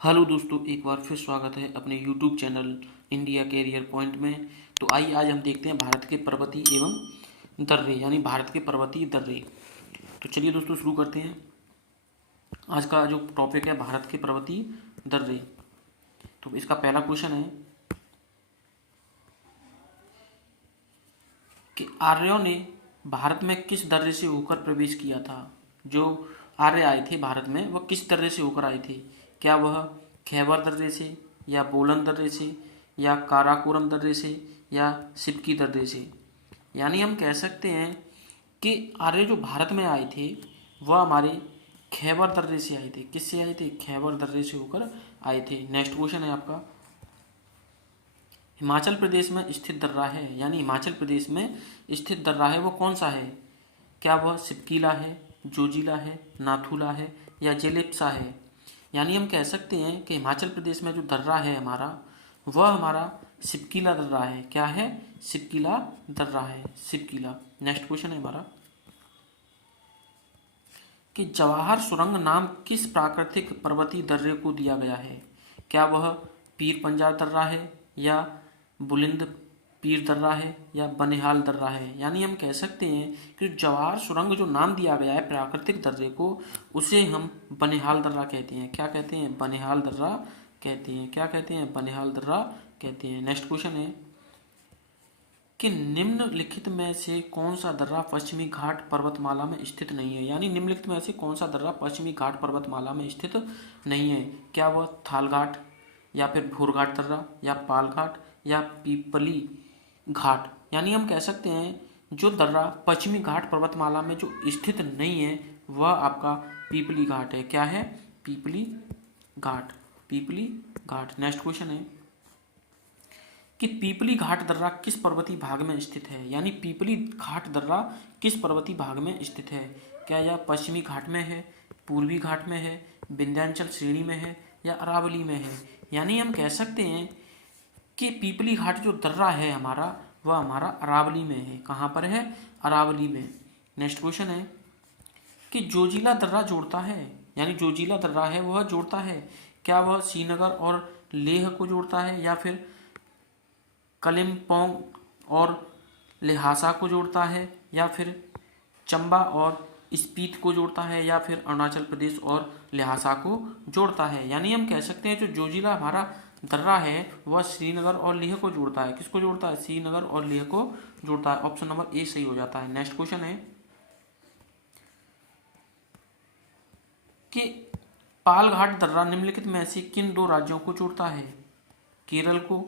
Hello दोस्तों, एक बार फिर स्वागत है अपने YouTube channel India career point में। तो आइए आज हम देखते हैं भारत के पर्वतीय एवं दर्रे यानी भारत के पर्वतीय दर्रे। तो चलिए दोस्तों शुरू करते हैं। आज का जो टॉपिक है भारत के पर्वतीय दर्रे। तो इसका पहला क्वेश्चन है कि आर्यों ने भारत में किस दर्रे से होकर प्रवेश किया था। जो आर्य आए थे भारत में वह किस दर्रे से होकर आए थे। क्या वह खैबर दर्रे से, या बोलन दर्रे से, या काराकोरम दर्रे से, या सिपकी दर्रे से। यानी हम कह सकते हैं कि आर्य जो भारत में आए थे वह हमारे खैबर दर्रे से आए थे। किससे आए थे? खैबर दर्रे से होकर आए थे। नेक्स्ट क्वेश्चन है आपका, हिमाचल प्रदेश में स्थित दर्रा है, यानी हिमाचल प्रदेश में स्थित दर्रा है वो कौन सा है। क्या वह सिपकीला है, जोजिला है, नाथुला है, या जेलिप्सा है। यानी हम कह सकते हैं कि हिमाचल प्रदेश में जो दर्रा है हमारा, वह हमारा सिपकीला दर्रा है। क्या है? सिपकीला दर्रा है, सिपकीला। नेक्स्ट क्वेश्चन है हमारा कि जवाहर सुरंग नाम किस प्राकृतिक पर्वतीय दर्रे को दिया गया है। क्या वह पीर पंजाब दर्रा है, या बुलंद पीर दर्रा है, या बनिहाल दर्रा है। यानी हम कह सकते हैं कि जवाहर सुरंग जो नाम दिया गया है प्राकृतिक दर्रे को, उसे हम बनिहाल दर्रा कहते हैं। क्या कहते हैं? बनिहाल दर्रा कहते हैं। क्या कहते हैं? बनिहाल दर्रा कहते हैं। नेक्स्ट क्वेश्चन है कि निम्नलिखित में से कौन सा दर्रा पश्चिमी घाट पर्वतमाला में स्थित नहीं है। यानी निम्नलिखित में से कौन सा दर्रा पश्चिमी घाट पर्वतमाला में स्थित नहीं है। क्या वह थाल घाट, या फिर भूरघाट दर्रा, या पाल घाट, या पीपली घाट। यानी हम कह सकते हैं जो दर्रा पश्चिमी घाट पर्वतमाला में जो स्थित नहीं है वह आपका पीपली घाट है। क्या है? पीपली घाट, पीपली घाट। नेक्स्ट क्वेश्चन है कि पीपली घाट दर्रा किस पर्वतीय भाग में स्थित है। यानी पीपली घाट दर्रा किस पर्वतीय भाग में स्थित है। क्या यह पश्चिमी घाट में है, पूर्वी घाट में है, विंध्याचल श्रेणी में है, या अरावली में है। यानी हम कह सकते हैं कि पीपली घाट जो दर्रा है हमारा, वह हमारा अरावली में है। कहाँ पर है? अरावली में। नेक्स्ट क्वेश्चन है कि जोजिला दर्रा जोड़ता है, यानी जोजिला दर्रा है वह जोड़ता है। क्या वह श्रीनगर और लेह को जोड़ता है, या फिर कलिम्पोंग और लहासा को जोड़ता है, या फिर चंबा और स्पीत को जोड़ता है, या फिर अरुणाचल प्रदेश और लहासा को जोड़ता है। यानी हम कह सकते हैं जो जोजिला हमारा दर्रा है वह श्रीनगर और लेह को जोड़ता है। किसको जोड़ता है? श्रीनगर और लेह को जोड़ता है। ऑप्शन नंबर ए सही हो जाता है। नेक्स्ट क्वेश्चन है कि पालघाट दर्रा निम्नलिखित में से किन दो राज्यों को जोड़ता है। केरल को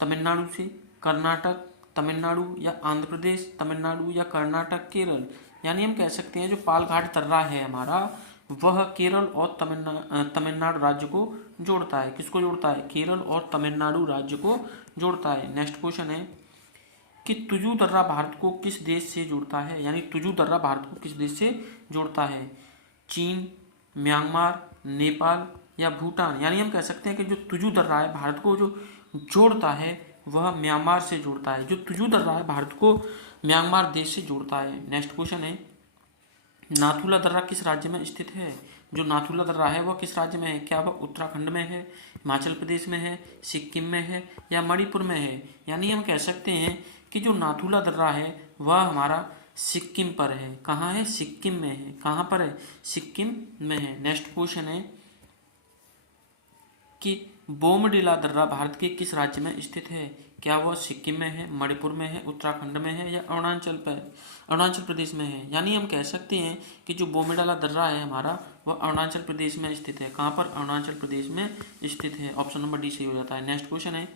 तमिलनाडु से, कर्नाटक तमिलनाडु, या आंध्र प्रदेश तमिलनाडु, या कर्नाटक केरल। यानी हम कह सकते हैं जो पालघाट दर्रा है हमारा, वह केरल और तमिलनाडु राज्य को जोड़ता है। किसको जोड़ता है? केरल और तमिलनाडु राज्य को जोड़ता है। नेक्स्ट क्वेश्चन है कि तुजू दर्रा भारत को किस देश से जोड़ता है। यानी तुजू दर्रा भारत को किस देश से जोड़ता है। चीन, म्यांमार, नेपाल, या भूटान। यानी हम कह सकते हैं कि जो तुजू दर्रा है भारत को जो जोड़ता है वह म्यांमार से जोड़ता है। जो तुजू दर्रा है भारत को म्यांमार देश से जोड़ता है। नेक्स्ट क्वेश्चन है नाथुला दर्रा किस राज्य में स्थित है। जो नाथुला दर्रा है वह किस राज्य में है। क्या वह उत्तराखंड में है, हिमाचल प्रदेश में है, सिक्किम में है, या मणिपुर में है। यानी हम कह सकते हैं कि जो नाथुला दर्रा है वह हमारा सिक्किम पर है। कहाँ है? सिक्किम में है। कहाँ पर है? सिक्किम में है। नेक्स्ट क्वेश्चन है कि बोमडिला दर्रा भारत के किस राज्य में स्थित है। क्या वह सिक्किम में है, मणिपुर में है, उत्तराखंड में है, या अरुणाचल प्रदेश में है। यानी हम कह सकते हैं कि जो बोमडिला दर्रा है हमारा वह अरुणाचल प्रदेश में स्थित है। कहाँ पर? अरुणाचल प्रदेश में स्थित है। ऑप्शन नंबर डी सही हो जाता है। नेक्स्ट क्वेश्चन है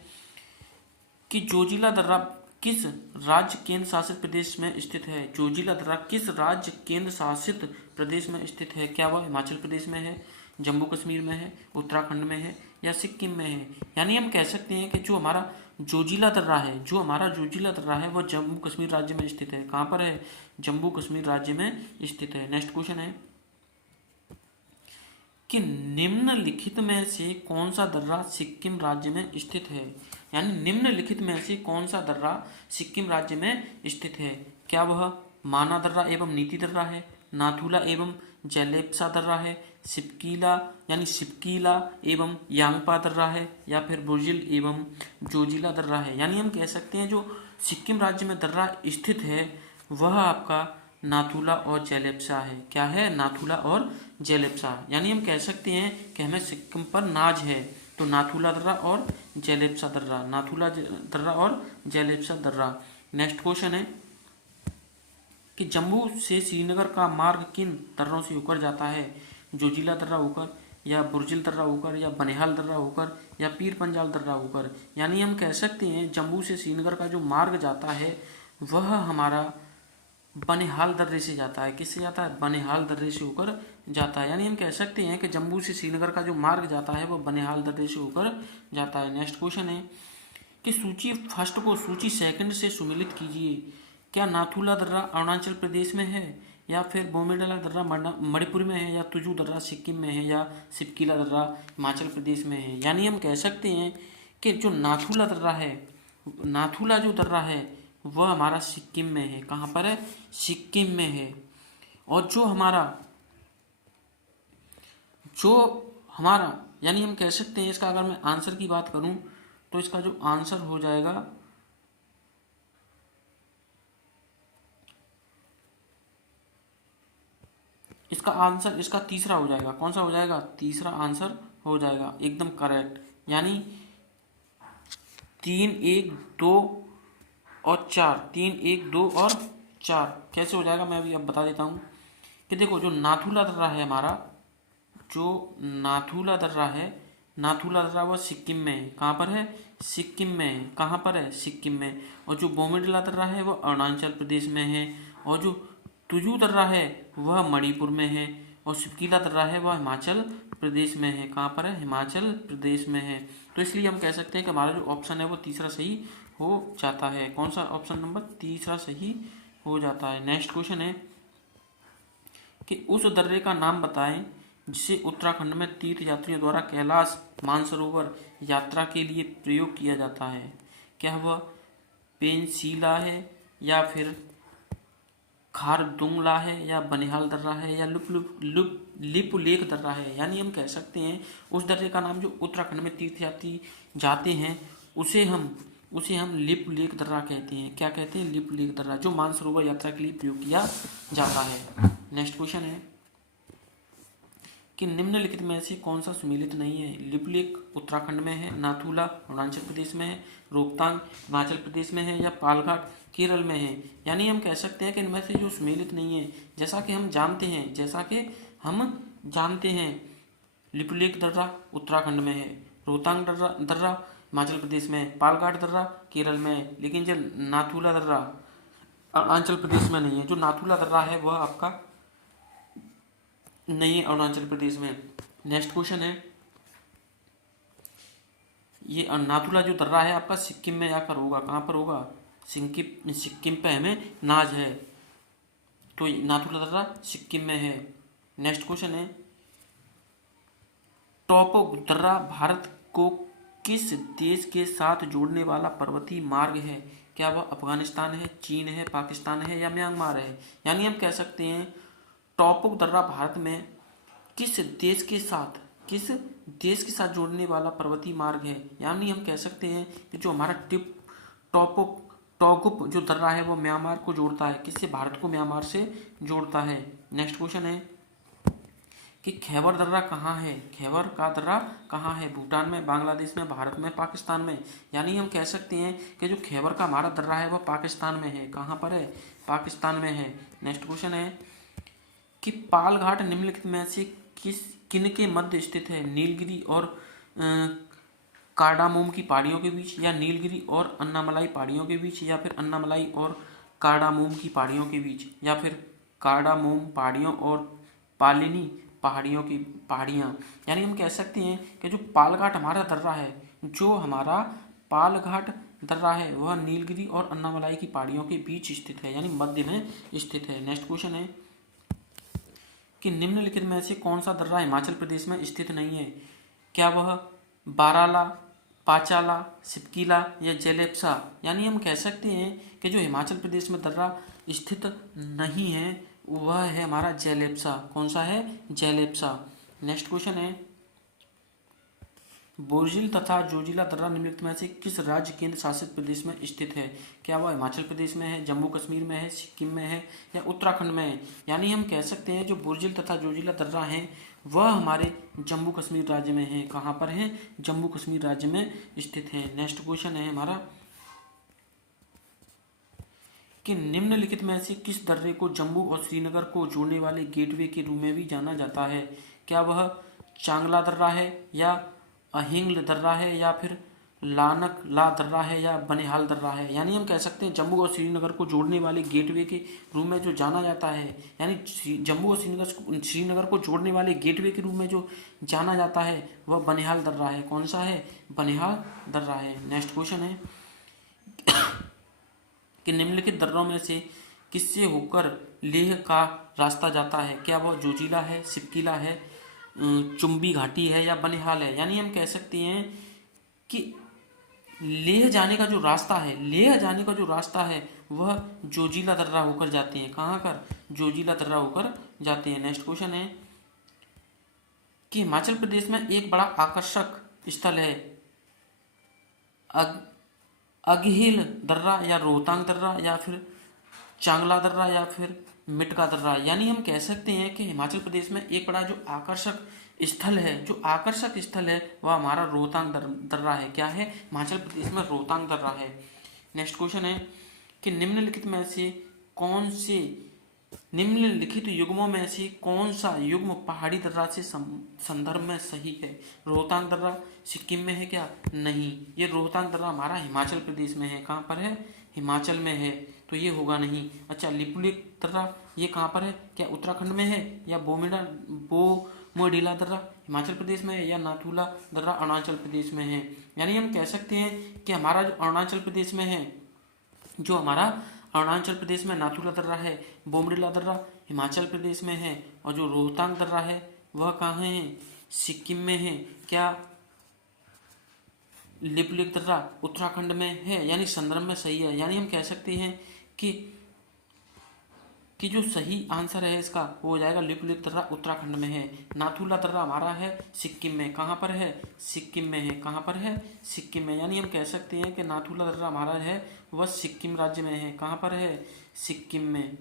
कि जोजिला दर्रा किस राज्य केंद्र शासित प्रदेश में स्थित है। जोजिला दर्रा किस राज्य केंद्र शासित प्रदेश में स्थित है। क्या वह हिमाचल प्रदेश में है, जम्मू कश्मीर में है, उत्तराखंड में है, या सिक्किम में है। यानी हम कह सकते हैं कि जो हमारा जोजिला दर्रा है, जो हमारा जोजिला दर्रा है वह जम्मू कश्मीर राज्य में स्थित है। कहाँ पर है? जम्मू कश्मीर राज्य में स्थित है। नेक्स्ट क्वेश्चन है कि निम्नलिखित में से कौन सा दर्रा सिक्किम राज्य में स्थित है। यानी निम्नलिखित में से कौन सा दर्रा सिक्किम राज्य में स्थित है। क्या वह माना दर्रा एवं नीति दर्रा है, नाथुला एवं जेलेप्सा दर्रा है, सिपकीला यानी सिपकीला एवं यांगपा दर्रा है, या फिर बुर्जिल एवं जोजिला दर्रा है। यानी हम कह सकते हैं जो सिक्किम राज्य में दर्रा स्थित है वह आपका नाथुला और जेलेप्सा है। क्या है? नाथुला और जेलेप्सा। यानी हम कह सकते हैं कि हमें सिक्किम पर नाज है, तो नाथुला दर्रा और जेलेप्सा दर्रा, नाथुला दर्रा और जेलेप्सा दर्रा। नेक्स्ट क्वेश्चन है कि जम्मू से श्रीनगर का मार्ग किन दर्रों से होकर जाता है? जोजिला दर्रा होकर, या बुर्जिल दर्रा होकर, या बनिहाल दर्रा होकर, या पीर पंजाल दर्रा होकर। यानी हम कह सकते हैं जम्मू से श्रीनगर का जो मार्ग जाता है वह हमारा बनिहाल दर्रे से जाता है। किससे जाता है? बनिहाल दर्रे से होकर जाता है। यानी हम कह सकते हैं कि जम्मू से श्रीनगर का जो मार्ग जाता है वह बनिहाल दर्रे से होकर जाता है। नेक्स्ट क्वेश्चन है कि सूची फर्स्ट को सूची सेकंड से सुमेलित कीजिए। क्या नाथुला दर्रा अरुणाचल प्रदेश में है, या फिर बोमेडला दर्रा मणिपुर में है, या तुजू दर्रा सिक्किम में है, या सिपकीला दर्रा हिमाचल प्रदेश में है। यानी हम कह सकते हैं कि जो नाथुला दर्रा है, नाथुला जो दर्रा है वह हमारा सिक्किम में है। कहाँ पर है? सिक्किम में है। और जो हमारा यानी हम कह सकते हैं इसका, अगर मैं आंसर की बात करूं तो इसका जो आंसर हो जाएगा इसका तीसरा हो जाएगा। कौन सा हो जाएगा? तीसरा आंसर हो जाएगा, एकदम करेक्ट। यानी 3, 1, 2 और 4, 3, 1, 2 और 4 कैसे हो जाएगा मैं अभी अब बता देता हूँ कि देखो जो नाथुला दर्रा है हमारा, जो नाथुला दर्रा है, नाथुला दर्रा वह सिक्किम में है। कहाँ पर है? सिक्किम में है। कहाँ पर है? सिक्किम में। और जो बोमेडला दर्रा है वह अरुणाचल प्रदेश में है। और जो तुजू दर्रा है वह मणिपुर में है। और सिपकीला दर्रा है वह हिमाचल प्रदेश में है। कहाँ पर है? हिमाचल प्रदेश में है। तो इसलिए हम कह सकते हैं कि हमारा जो ऑप्शन है वो तीसरा सही हो जाता है। कौन सा? ऑप्शन नंबर तीसरा सही हो जाता है। नेक्स्ट क्वेश्चन है कि उस दर्रे का नाम बताएं जिसे उत्तराखंड में तीर्थ यात्रियों द्वारा कैलाश मानसरोवर यात्रा के लिए प्रयोग किया जाता है। क्या वह पेंसिला है, या फिर खारदुंगला है, या बनिहाल दर्रा है, या लिपुलेख दर्रा है। यानी हम कह सकते हैं उस दर्रे का नाम जो उत्तराखंड में तीर्थयात्री जाते हैं उसे हम लिपुलेख दर्रा कहते हैं। क्या कहते हैं? लिपुलेख दर्रा, जो मानसरोवर यात्रा के लिए प्रयोग किया जाता है। नेक्स्ट क्वेश्चन है कि निम्नलिखित में से कौन सा सुमेलित नहीं है? लिपुलेख उत्तराखंड में है, नाथुला अरुणाचल प्रदेश में है, रोहतांग हिमाचल प्रदेश में है, या पालघाट केरल में है। यानी हम कह सकते हैं कि इनमें से जो सुमेलित नहीं है, जैसा कि हम जानते हैं लिपुलेख दर्रा उत्तराखंड में है, रोहतांग दर्रा हिमाचल प्रदेश में है, पालघाट दर्रा केरल में है, लेकिन जो नाथुला दर्रा अरुणाचल प्रदेश में नहीं है। जो नाथुला दर्रा है वह आपका नहीं अरुणाचल प्रदेश में। नेक्स्ट क्वेश्चन है, ये नाथुला जो दर्रा है आपका सिक्किम में जाकर होगा। कहाँ पर होगा? सिक्किम पे हमें नाज है, तो नाथुला दर्रा सिक्किम में है। नेक्स्ट क्वेश्चन है, टोपो दर्रा भारत को किस देश के साथ जोड़ने वाला पर्वतीय मार्ग है? क्या वह अफगानिस्तान है, चीन है, पाकिस्तान है, या म्यांमार है? यानी हम कह सकते हैं टोपो दर्रा भारत में किस देश के साथ जोड़ने वाला पर्वतीय मार्ग है। यानी हम कह सकते हैं कि जो हमारा टोगुप जो दर्रा है वो म्यांमार को जोड़ता है। किससे? भारत को म्यांमार से जोड़ता है। नेक्स्ट क्वेश्चन है कि खैबर दर्रा कहाँ है? खैबर का दर्रा कहाँ है? भूटान में, बांग्लादेश में, भारत में, पाकिस्तान में। यानी हम कह सकते हैं कि जो खैबर का हमारा दर्रा है वह पाकिस्तान में है। कहाँ पर है? पाकिस्तान में है। नेक्स्ट क्वेश्चन है कि पालघाट निम्नलिखित में से किनके मध्य स्थित है? नीलगिरी और कार्डामोम की पहाड़ियों के बीच, या नीलगिरी और अन्नामलाई पहाड़ियों के बीच, या फिर अन्नामलाई और कार्डामोम की पहाड़ियों के बीच, या फिर कार्डामोम पहाड़ियों और पालिनी पहाड़ियाँ। यानी हम कह सकते हैं कि जो पालघाट हमारा दर्रा है वह नीलगिरी और अन्नामलाई की पहाड़ियों के बीच स्थित है, यानी मध्य में स्थित है। नेक्स्ट क्वेश्चन है कि निम्नलिखित में से कौन सा दर्रा हिमाचल प्रदेश में स्थित नहीं है? क्या वह बाराला, पाचाला, सिपकीला, या जेलेप्सा? यानी हम कह सकते हैं कि जो हिमाचल प्रदेश में दर्रा स्थित नहीं है वह है हमारा जेलेप्सा। कौन सा है? जेलेप्सा। नेक्स्ट क्वेश्चन है, बोर्जिल तथा जोजिला दर्रा निम्नलिखित में से किस राज्य केंद्र शासित प्रदेश में स्थित है? क्या वह हिमाचल प्रदेश में है, जम्मू कश्मीर में है, सिक्किम में है या उत्तराखंड में है? यानी हम कह सकते हैं जो बोर्जिल तथा जोजिला दर्रा हैं वह हमारे जम्मू कश्मीर राज्य में है। कहाँ पर है? जम्मू कश्मीर राज्य में स्थित है। नेक्स्ट क्वेश्चन है हमारा कि निम्नलिखित में से किस दर्रे को जम्मू और श्रीनगर को जोड़ने वाले गेटवे के रूप में भी जाना जाता है? क्या वह चांगला दर्रा है या अहिंगल दर्रा है या फिर लानक ला दर्रा है या बनिहाल दर्रा है? यानी हम कह सकते हैं जम्मू और श्रीनगर को जोड़ने वाले गेटवे के रूप में जो जाना जाता है, यानी जम्मू और श्रीनगर को जोड़ने वाले गेटवे के रूप में जो जाना जाता है वह बनिहाल दर्रा है। कौन सा है? बनिहाल दर्रा है। नेक्स्ट क्वेश्चन है कि निम्नलिखित दर्रों में से किससे होकर लेह का रास्ता जाता है? क्या वह जोजिला है, सिपकिला है, चुम्बी घाटी है या बनिहाल है? यानी हम कह सकते हैं कि लेह जाने का जो रास्ता है, लेह जाने का जो रास्ता है वह जोजिला दर्रा होकर जाते हैं। कहाँ कर? जोजिला दर्रा होकर जाते हैं। नेक्स्ट क्वेश्चन है कि हिमाचल प्रदेश में एक बड़ा आकर्षक स्थल है, अगहिल दर्रा या रोहतांग दर्रा या फिर चांगला दर्रा या फिर मिटका दर्रा? यानी हम कह सकते हैं कि हिमाचल प्रदेश में एक बड़ा जो आकर्षक स्थल है, जो आकर्षक स्थल है वह हमारा रोहतांग दर्रा है। क्या है? हिमाचल प्रदेश में रोहतांग दर्रा है। नेक्स्ट क्वेश्चन है कि निम्नलिखित युग्मों में से कौन सा युग्म पहाड़ी दर्रा से संदर्भ में सही है? रोहतांग दर्रा सिक्किम में है क्या? नहीं, ये रोहतांग दर्रा हमारा हिमाचल प्रदेश में है। कहाँ पर है? हिमाचल में है, तो ये होगा नहीं। अच्छा, लिपुलेख दर्रा ये कहाँ पर है? क्या उत्तराखंड में है या बोमडिला दर्रा हिमाचल प्रदेश में है या नाथुला दर्रा अरुणाचल प्रदेश में है? यानी हम कह सकते हैं कि हमारा जो अरुणाचल प्रदेश में है, जो हमारा अरुणाचल प्रदेश में नाथुला दर्रा है, बोमडिला दर्रा हिमाचल प्रदेश में है और जो रोहतांग दर्रा है वह कहाँ है? सिक्किम में है। क्या लिपुलेख दर्रा उत्तराखंड में है? यानी संदर्भ में सही है। यानी हम कह सकते हैं कि जो सही आंसर है इसका वो हो जाएगा लिपुलेख दर्रा उत्तराखंड में है। नाथुला दर्रा हमारा है सिक्किम में। कहाँ पर है? सिक्किम में है। कहाँ पर है? सिक्किम में। यानी हम कह सकते हैं कि नाथुला दर्रा हमारा है वह सिक्किम राज्य में है। कहाँ पर है? सिक्किम में।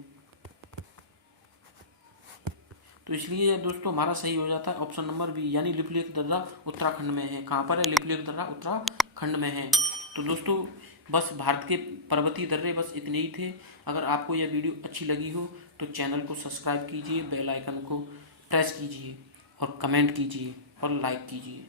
तो इसलिए दोस्तों हमारा सही हो जाता है ऑप्शन नंबर बी, यानी लिपुलेख दर्रा उत्तराखंड में है। कहाँ पर है? लिपुलेख दर्रा उत्तराखंड में है। तो दोस्तों बस भारत के पर्वतीय दर्रे बस इतने ही थे। अगर आपको यह वीडियो अच्छी लगी हो तो चैनल को सब्सक्राइब कीजिए, बेल आइकन को प्रेस कीजिए और कमेंट कीजिए और लाइक कीजिए।